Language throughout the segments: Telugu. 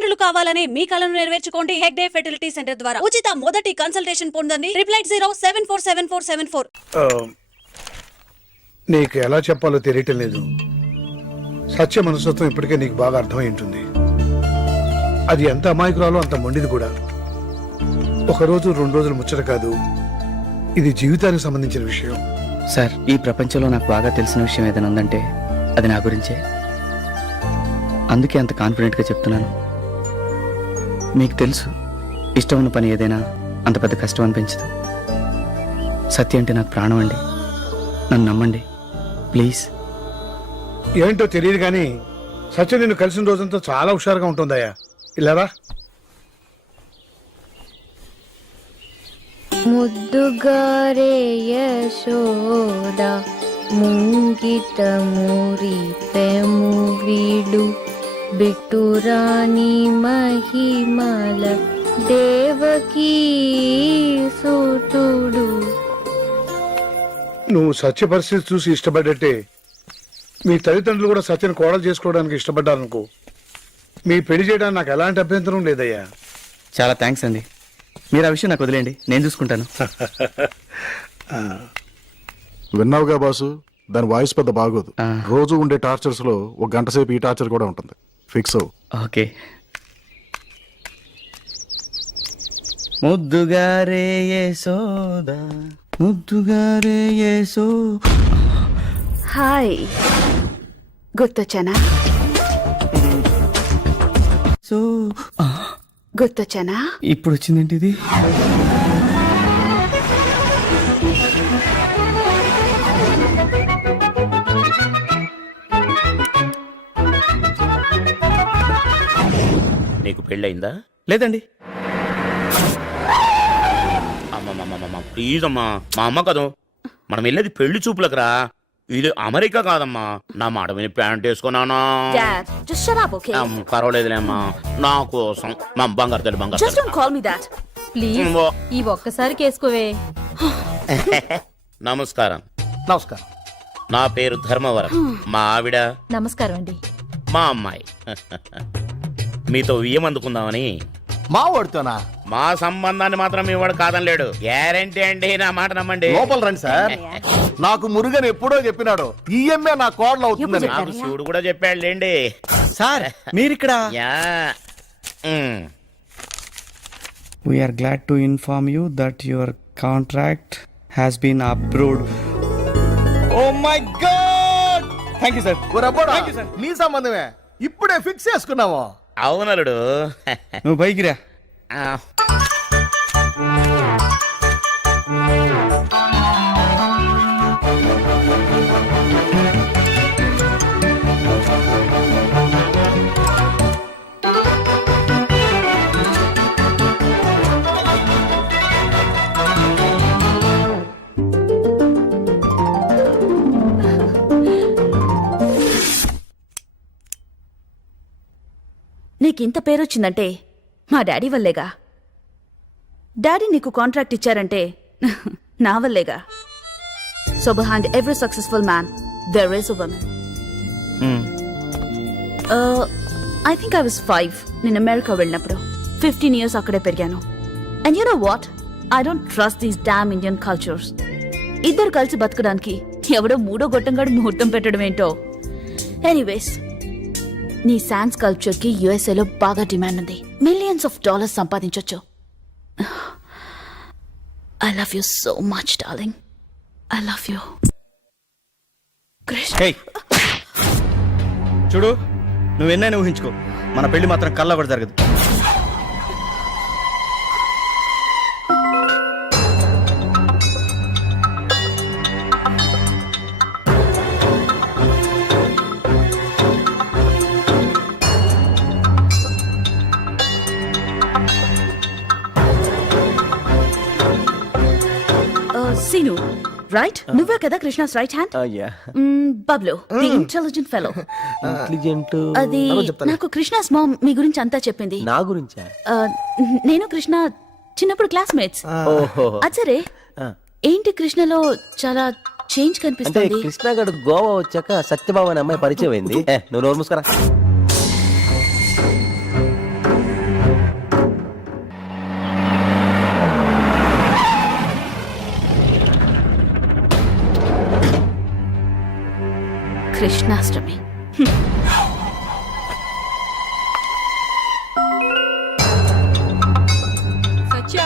తల్లిదండ్రులు కావాలని మీ కలను నెరవేర్చుకోండి హెగ్డే ఫెర్టిలిటీ సెంటర్ ద్వారా. ఉచిత మొదటి కన్సల్టేషన్ పొందండి 88074747474. నీకు ఎలా చెప్పాలో తెలియటం లేదు. సత్య మనస్తత్వం ఇప్పటికే నీకు బాగా అర్థమై ఉంటుంది. అది ఎంత అమాయకురాలో అంత మొండిది కూడా. ఒకరోజు 2 రోజులు ముచ్చట కాదు, ఇది జీవితానికి సంబంధించిన విషయం. సార్, ఈ ప్రపంచంలో నాకు బాగా తెలిసిన విషయం ఏదైనా ఉందంటే అది నా గురించే. అందుకే అంత కాన్ఫిడెంట్గా చెప్తున్నాను. మీకు తెలుసు, ఇష్టం ఉన్న పని ఏదైనా అంత పెద్ద కష్టం అనిపించదు. సత్య అంటే నాకు ప్రాణం అండి. నన్ను నమ్మండి ప్లీజ్. ఏంటో తెలియదు కానీ సత్య నిన్ను కలిసిన రోజంతా చాలా హుషారుగా ఉంటుందయ్యా. ఇలారా. ముద్దుగారే యశోద ముంగిట మురిపెము వీడు బిట్టురాణి మహిమల దేవకీ సుతుడు. నువ్వు సత్య పరిస్థితి చూసి ఇష్టపడ్డట్టే మీ తల్లిదండ్రులు కూడా సత్యను కోడలు చేసుకోవడానికి ఇష్టపడ్డారనుకో, మీ పెళ్లి చేయడానికి నాకు ఎలాంటి అభ్యంతరం లేదయ్యా. చాలా థ్యాంక్స్ అండి. మీరు ఆ విషయం నాకు వదిలేండి, నేను చూసుకుంటాను. విన్నావుగా బాసు, దాని వాయిస్ పెద్ద బాగోదు. ఆ. రోజు ఉండే టార్చర్స్ లో 1 గంట సేపు ఈ టార్చర్ కూడా ఉంటుంది. ఫిక్స్ అవు. ఓకే. ముద్దుగారే యశోద ముద్దుగారే యశో. హాయ్, గుర్తొచ్చానా? సో గుర్తొచ్చానా? ఇప్పుడు వచ్చిందేంటి ఇది? నీకు పెళ్ళయిందా? లేదండి. అమ్మమ్మమ్మమ్మ ప్లీజ్ అమ్మా, మా అమ్మ కదూ, మనం వెళ్ళేది పెళ్లి చూపులకు రా. ఇది అమెరికా కాదమ్మా. నా మాట విని pant వేసుకున్నానా? Dad, just shut up, okay? పర్వాలేదులే అమ్మా, నా కోసం మా బంగారు తల్లి బంగారు Just don't call me that. Please ఈ ఒక్కసారి కేసుకోవే. నమస్కారం. నమస్కారం. నా పేరు ధర్మవరం. మా ఆవిడ నమస్కారం అండి. మా అమ్మాయి. మీతో వియ్యం అందుకుందామని. మా వాడుతోనా? మా సంబంధాన్ని మాత్రం మీ వాడు కాదనలేడు. గ్యారంటీ అండి, నా మాట నమ్మండి. లోపల రండి సార్. నాకు మురుగన్ ఎప్పుడో చెప్పినాడు ఈఎంఏ నా కోడలు అవుతుందని. నాకు శివుడు కూడా చెప్పాడు లేండి. సార్, మీరిక్కడ? Yeah. We are glad to inform you that your contract has been approved. Oh my God! Thank you, sir. ఒరబ్బోడా, Thank you, sir. నీ సంబంధమే ఇప్పుడే ఫిక్స్ చేసుకున్నాము. అవునలుడు. నువ్వు పైకి రా. నీకింత పేరొచ్చిందంటే మా డాడీ వల్లేగా. డాడీ నీకు కాంట్రాక్ట్ ఇచ్చారంటే నా వల్లేగా. So behind every successful man there is a woman. I think I was 5 నేను అమెరికా వెళ్ళినప్పుడు. 15 years అక్కడే పెరిగాను. And you know what, I don't trust these damn Indian cultures. ఇద్దరు కలిసి బతకడానికి ఎవడో మూడో గొట్టంగాడు ముహూర్తం పెట్టడం ఏంటో. ఎనీవేస్, నీ శాన్స్ కల్చర్ కి యుఎస్ఏలో బాగా డిమాండ్ ఉంది. $millions సంపాదించొచ్చు. I love you so much darling. I love you. Hey. చూడు, నువ్వెన్నైనా ఊహించుకో, మన పెళ్లి మాత్రం కల్లా కూడా జరగదు. సీను, రైట్? నువ్వే కదా Krishna's right hand? Bablu, the intelligent fellow. అది నాకు కృష్ణాస్ మామ్ మీ గురించి అంతా చెప్పింది. నా గురించా? నేను కృష్ణ చిన్నప్పుడు క్లాస్మేట్స్. అచ్చరే, ఏంటి కృష్ణలో చాలా చేంజ్ కనిపిస్తుంది. కృష్ణ గడు గోవా వచ్చాక సత్యబాబు అనే అమ్మాయి పరిచయం అయింది. నువ్వు నోరు మూసుకురా. కృష్ణాష్టమి. సత్య,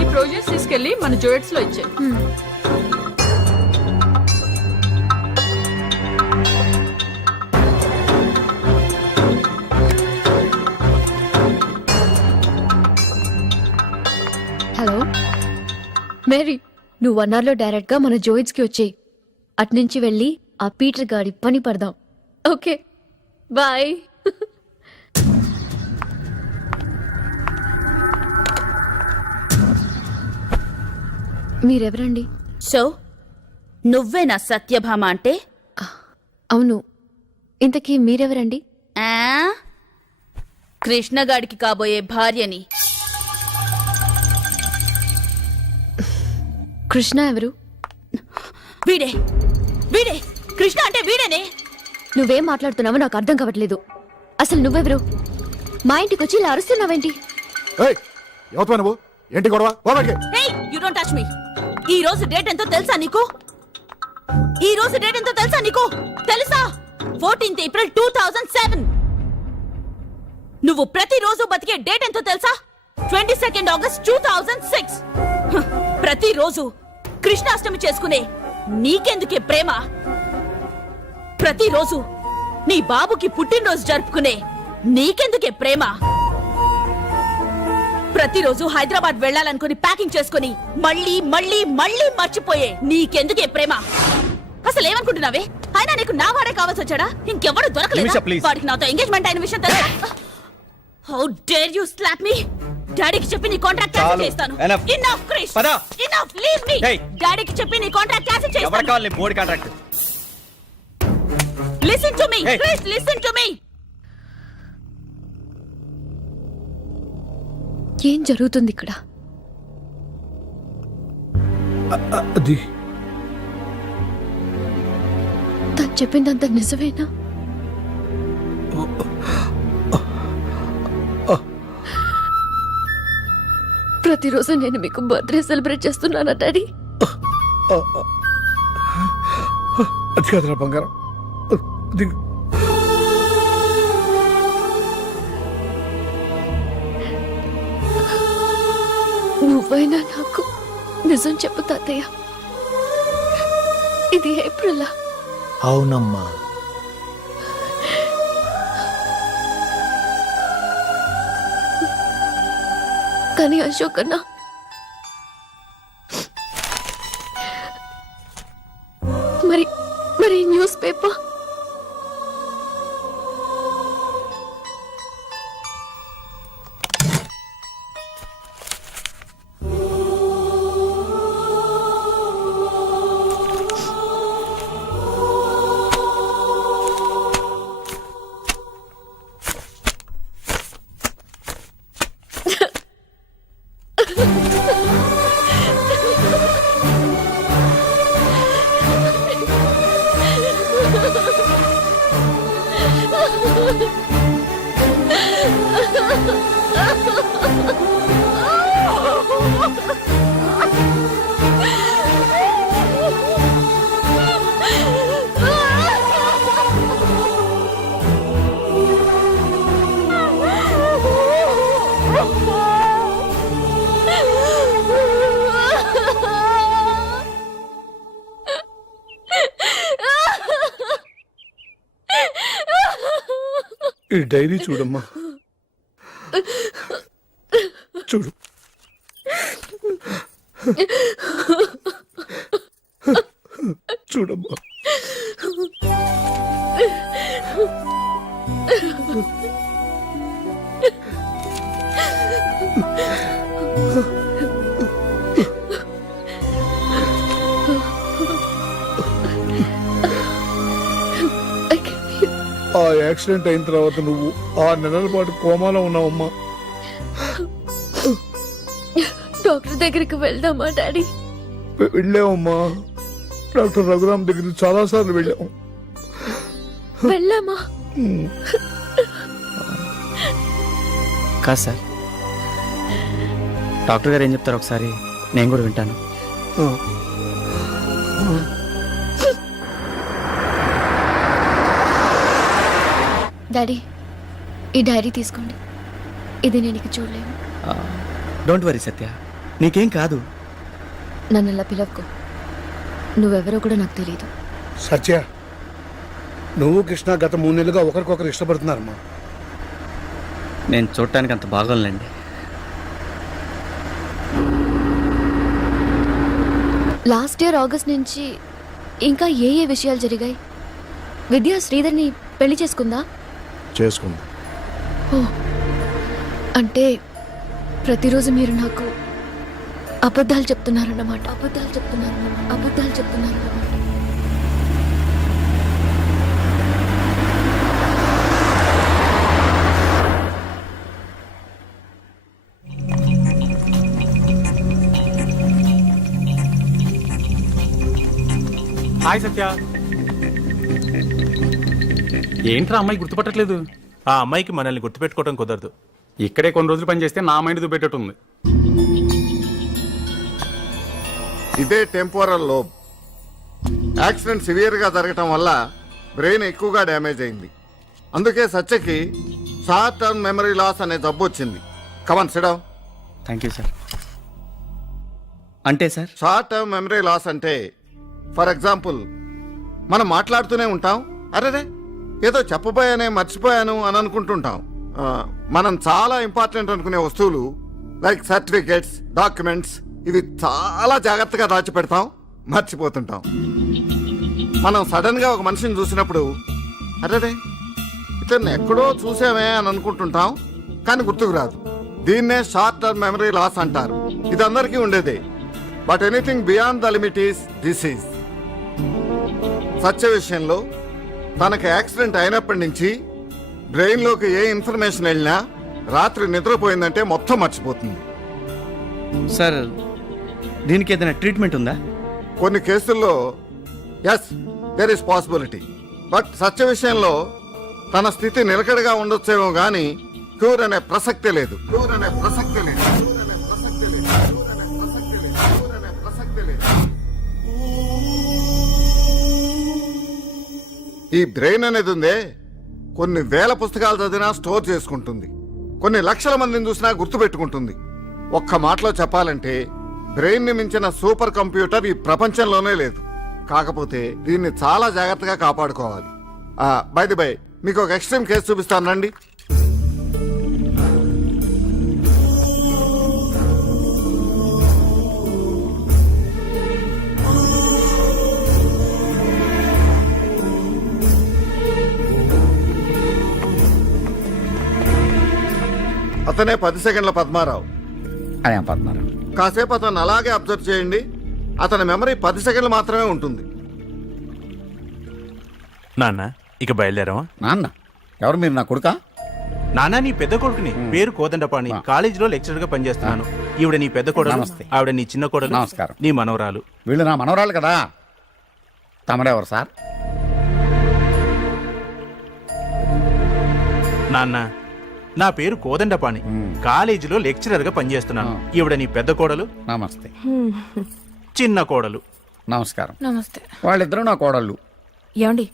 ఈ ప్రొజెక్ట్స్ తీసుకెళ్లి మన జోయట్స్ లో ఇచ్చాయి. హలో మేరీ, నువ్వు 1 hour లో డైరెక్ట్ గా మన జోయిట్స్ కి వచ్చేయి. అట్నుంచి వెళ్ళి ఆ పీటర్ గాడి పని పడదాం. Okay bye. మీరెవరండి? సో నువ్వే నా సత్యభామ అంటే? అవును, ఇంతకీ మీరెవరండి? ఆ? కృష్ణగాడికి కాబోయే భార్యని. కృష్ణ ఎవరు? వీడే వీడే కృష్ణ అంటే వీడేనే. నువ్వేం మాట్లాడుతున్నావో నాకు అర్థం కావట్లేదు. అసలు నువ్వెవరు? మా ఇంటికి వచ్చి ఇలా అరుస్తున్నావేంటి? ఏయ్, ఎవరితో నువ్వు? ఏంటి గొడవ? పో బయటికి. హే, యు డోంట్ టచ్ మీ. ఈ రోజు డేట్ ఎంతో తెలుసా నీకు? ఈ రోజు డేట్ ఎంతో తెలుసా నీకు? తెలుసా? 14th April 2007. నువ్వు ప్రతిరోజు బతికే డేట్ ఎంతో తెలుసా? 22nd August 2006. హ, ప్రతిరోజు కృష్ణాష్టమి చేసుకునే నీకెందుకే ప్రేమ? ప్రతిరోజు నీ బాబుకి పుట్టినరోజు జరుపుకునే నీకెందుకే ప్రేమ? ప్రతిరోజు హైదరాబాద్ వెళ్ళాలనుకుని ప్యాకింగ్ చేసుకుని మళ్ళీ మళ్ళీ మళ్ళీ మర్చిపోయే నీకెందుకే ప్రేమ? అసలు ఏమనుకుంటున్నావే? అయినా నీకు నా వాడే కావాల్సి వచ్చాడా? ఇంకెవడు దొరకలేదా? వాడికి నాతో ఎంగేజ్మెంట్ అయిన విషయం తెలుసా? How dare you slap me? డాడీకి చెప్పి నీ కాంట్రాక్ట్ క్యాన్సిల్ చేస్తాను. Enough Krish, enough, leave me. డాడీకి చెప్పి నీ కాంట్రాక్ట్ క్యాన్సిల్ చేస్తాను. ఎవరు కావాలి board contract? Listen to me Krish, listen to me. ఏం జరుగుతుంది ఇక్కడ? అది తను చెప్పిందంత నిజమేనా? ప్రతిరోజు నేను మీకు బర్త్డే సెలబ్రేట్ చేస్తున్నానా డాడీ? అది కాదురా బంగారం. అది నువ్వైనా నాకు నిజం చెప్పు తాతయ్య. ఇది ఏప్రిల్. అవునమ్మా. కానీ అశోక్ అన్న, మరి మరి న్యూస్ పేపర్ ఈ డైరీ చూడమ్మా, చూడు. చూడమ్మా. ఆ యాక్సిడెంట్ అయిన తర్వాత నువ్వు 6 నెలల పాటు కోమాలో ఉన్నావమ్మా. డాక్టర్ దగ్గరికి వెళ్దామా డాడీ? వెళ్ళామమ్మా. డాక్టర్ రఘురామ్ దగ్గరికి చాలా సార్లు వెళ్ళాము. వెళ్ళామా? కాదు సార్, డాక్టర్ గారు ఏం చెప్తారు ఒకసారి నేను కూడా వింటాను. డాడీ ఈ డైరీ తీసుకోండి. ఇది నేను ఇక చూడలేను. డోంట్ వరీ సత్య, నీకేం కాదు. నన్ను అలా పిలవకు. నువ్వెవరో కూడా నాకు తెలియదు. సత్య, నువ్వు కృష్ణ గత 3 నెలలుగా ఒకరికొకరు ఇష్టపడుతున్నారమ్మా. నేను చూడటానికి అంత బాగోలేండి. లాస్ట్ ఇయర్ ఆగస్ట్ నుంచి ఇంకా ఏ విషయాలు జరిగాయి? విద్య శ్రీధర్ని పెళ్లి చేసుకుందా? చేసుకుంది. ఓ, అంటే ప్రతిరోజు మీరు నాకు అబద్ధాలు చెప్తున్నారన్నమాట. హాయ్ సత్య. ఏంట్రా అమ్మాయి గుర్తుపట్టట్లేదు? ఆ అమ్మాయికి మనల్ని గుర్తుపెట్టుకోవడం కుదరదు. ఇక్కడే కొన్ని రోజులు పని చేస్తే నా మైండ్ దుబ్బెట్టేటుంది. ఇదే టెంపోరల్ లోబ్. యాక్సిడెంట్ సివియర్గా జరగటం వల్ల బ్రెయిన్ ఎక్కువగా డ్యామేజ్ అయింది. అందుకే సత్యకి షార్ట్ టర్మ్ మెమరీ లాస్ అనే జబ్బు వచ్చింది. Come on sit down. Thank you sir. అంటే sir, short term memory loss అంటే ఫర్ ఎగ్జాంపుల్, మనం మాట్లాడుతూనే ఉంటాం, అరేరే ఏదో చెప్పబోయానే మర్చిపోయాను అని అనుకుంటుంటాం. మనం చాలా ఇంపార్టెంట్ అనుకునే వస్తువులు లైక్ సర్టిఫికేట్స్, డాక్యుమెంట్స్, ఇవి చాలా జాగ్రత్తగా దాచిపెడతాం, మర్చిపోతుంటాం. మనం సడన్ గా ఒక మనిషిని చూసినప్పుడు అరేరే ఇతన్ని ఎక్కడో చూసామే అని అనుకుంటుంటాం, కానీ గుర్తుకు రాదు. దీన్నే షార్ట్ టర్మ్ మెమరీ లాస్ అంటారు. ఇది అందరికీ ఉండేదే. But anything beyond the limit is disease. Satya విషయంలో తనకు యాక్సిడెంట్ అయినప్పటి నుంచి బ్రెయిన్లోకి ఏ ఇన్ఫర్మేషన్ వెళ్ళినా రాత్రి నిద్రపోయిందంటే మొత్తం మర్చిపోతుంది. సార్ దీనికి ఏదైనా ట్రీట్మెంట్ ఉందా? కొన్ని కేసుల్లో yes, there is possibility. But Satya విషయంలో తన స్థితి నిలకడగా ఉండొచ్చేమో కానీ క్యూర్ అనే ప్రసక్తే లేదు. ఈ బ్రెయిన్ అనేది ఉందే, కొన్ని వేల పుస్తకాలు చదివినా స్టోర్ చేసుకుంటుంది, కొన్ని లక్షల మందిని చూసినా గుర్తుపెట్టుకుంటుంది. ఒక్క మాటలో చెప్పాలంటే బ్రెయిన్ ని మించిన సూపర్ కంప్యూటర్ ఈ ప్రపంచంలోనే లేదు. కాకపోతే దీన్ని చాలా జాగ్రత్తగా కాపాడుకోవాలి. బై ది బై, మీకు ఒక ఎక్స్ట్రీమ్ కేసు చూపిస్తాను రండి. అతనే 10 సెకండ్ల పద్మారావు. అయ్యా పద్మారావు. కాసేపు అతను అలాగే అబ్జర్వ్ చేయండి. అతని మెమరీ 10 సెకండ్లు మాత్రమే ఉంటుంది. నాన్న ఇక బయలుదేరావా? నాన్న ఎవరు మీరు? నా కొడుకా? నాన్న నీ పెద్ద కొడుకుని, పేరు కోదండపాణి, కాలేజీలో లెక్చరర్ గా పనిచేస్తున్నాను. ఈవిడ నీ పెద్ద కోడలు, ఆవిడ నీ చిన్న కోడలు, నమస్కారం. నీ మనవరాలు. వీళ్ళు నా మనవరాలు కదా. తమరెవరు సార్? నాన్న నా పేరు కోదండపాణి, కాలేజీలో లెక్చరర్ గా పనిచేస్తున్నాను. ఈవిడ నీ పెద్ద కోడలు, నమస్తే. చిన్న కోడలు. నమస్కారం. నమస్తే. వాళ్ళిద్దరూ నా కోడళ్ళు. ఏమండి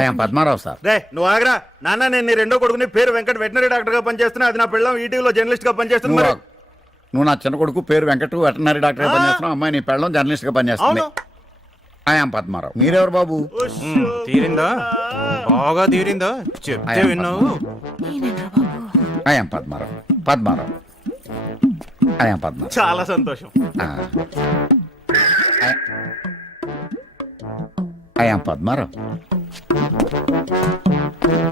ఐఎమ్ పద్మారావు సార్. రే నువ్వు ఆగరా నాన్న. నేను నీ రెండో కొడుకుని, పేరు వెంకట, వెటనరీ డాక్టర్ గా పనిచేస్తున్నా. అది నా పిల్లం ఈటీవీలో జర్నలిస్ట్ గా పనిచేస్తుంది. మరి నువ్వు నా చిన్న కొడుకు పేరు వెంకట, వెటనరీ డాక్టర్ గా పనిచేస్తున్నావు. అమ్మాయి నీ పెళ్ళం జర్నలిస్ట్ గా పనిచేస్తుంది. ఐఎమ్ పద్మారావు. మీరెవరు బాబు? తీరిందా? బాగా తీరిందా? చెప్తే విన్నావు. ఐఎమ్ పద్మారావు. ఐఎమ్ పద్మారావు. చాలా సంతోషం. ఐఎమ్ పద్మారావు.